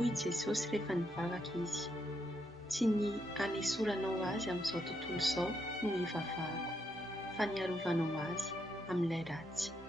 hoy Jesosy rehefa nivavaka izy. Tsy ny hanesoranao azy amin'izao tontolo izao no hivavahako, fa ny hiarovanao azy amin'ilay ratsy.